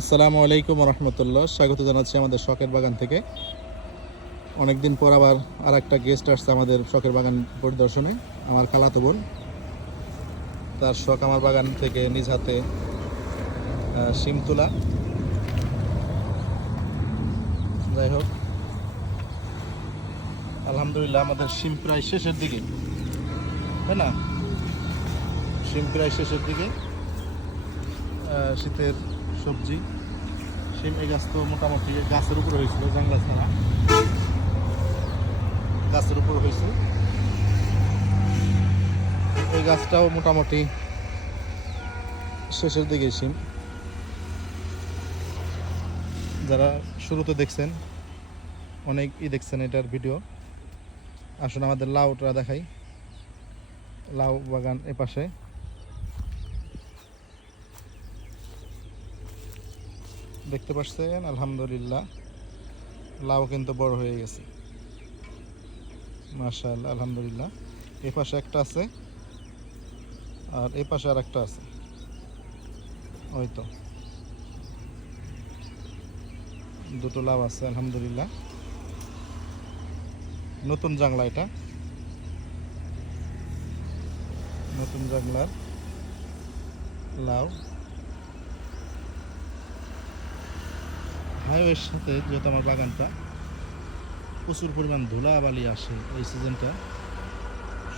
আসসালামু আলাইকুম রহমতুল্লাহ। স্বাগত জানাচ্ছি আমাদের শখের বাগান থেকে। অনেকদিন পর আবার আর একটা গেস্ট আসছে আমাদের শখের বাগান পরিদর্শনে, আমার খালাতো বোন। তার শখ আমার বাগান থেকে নিজ হাতে শিম তোলা। যাই হোক। আলহামদুলিল্লাহ আমাদের শিম প্রায় শেষের দিকে। তাই না? শিম প্রায় শেষের দিকে। শীতের সবজি শিম এই গাছ তো মোটামুটি গাছের উপরে হয়েছিল জাংলা ছাড়া। গাছের উপর হয়েছে। ওই গাছটাও মোটামুটি শেষের দিকে শিম যারা শুরুতে দেখছেন অনেক ই দেখছেন এটার ভিডিও। আসুন আমাদের লাউটা দেখাই। লাউ বাগান এপাশে। দেখতে পাচ্ছেন আলহামদুলিল্লাহ। লাউ কিন্তু বড় হয়ে গেছে। মাশাল, আলহামদুলিল্লাহ। এ পাশে একটা আছে, আর এ পাশে আর একটা আছে। ওই তো। দুটো লাউ আছে, আলহামদুলিল্লাহ। নতুন জাংলা এটা। নতুন জাংলার লাউ। হাইওয়ের সাথে যেহেতু আমার বাগানটা, প্রচুর পরিমাণ ধুলা বালি আসে এই সিজনটা।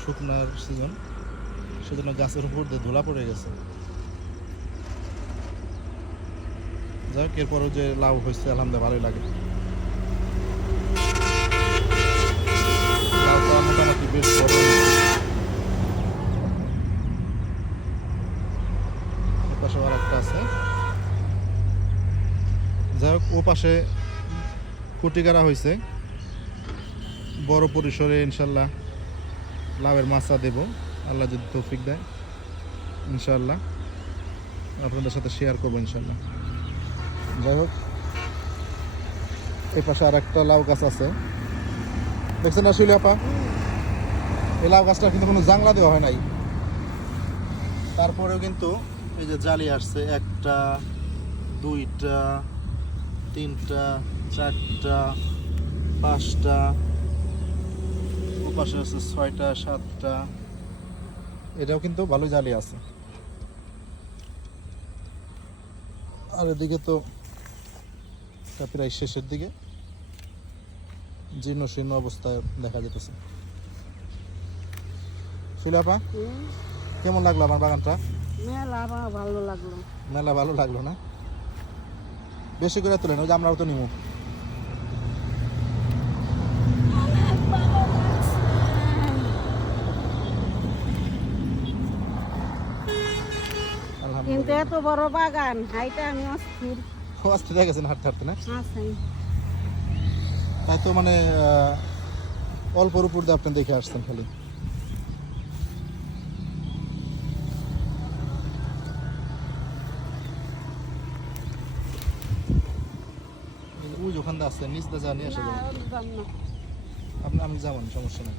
শুকনার সিজন, সেজন্য গাছের উপর দিয়ে ধুলা পড়ে গেছে। যাই হোক এরপরও যে লাভ হয়েছে, আলহামদুলিল্লাহ ভালোই লাগে। আর একটা আছে। যাই হোক, ও পাশে কুটি কাটা হয়েছে বড় পরিসরে ইনশাল্লাহ লাভের মাছা দেব। আল্লাহ যদি তৌফিক দেয়, ইনশাল্লাহ আপনাদের সাথে শেয়ার করব ইনশাল্লাহ। যাই হোক, এই পাশে আর একটা লাউ গাছ আছে। দেখছেন না আপা? এই লাউ গাছটা কিন্তু কোনো জাংলা দেওয়া হয় নাই। তারপরেও কিন্তু এই যে জালি আসছে, একটা, দুইটা তিনটা চারটা পাঁচটা ওপাশে আছে ছয়টা সাতটা। এটাও কিন্তু ভালো জালি আছে। আর এদিকে তো প্রায় শেষের দিকে। জীর্ণ শীর্ণ অবস্থায় দেখা যেতেছে। শিলাপা কেমন লাগল আমার বাগানটা? মেলা আমার ভালো লাগল। মেলা ভালো লাগল না? বেশি করে তুলেন ওই যে আমরাও তো নিবো কিন্তু এত বড় বাগান হাইটা আমি অস্থির। আজকে দেখা গেছেন হাঁটতে হাঁটতে না? তাই তো মানে আহ, অল্পর উপর দিয়ে আপনি দেখে আসছেন খালি। ওই ওখান দিয়ে আসছেন নিচ দিয়ে যা নিয়ে আসা আমি যাবেন সমস্যা নেই।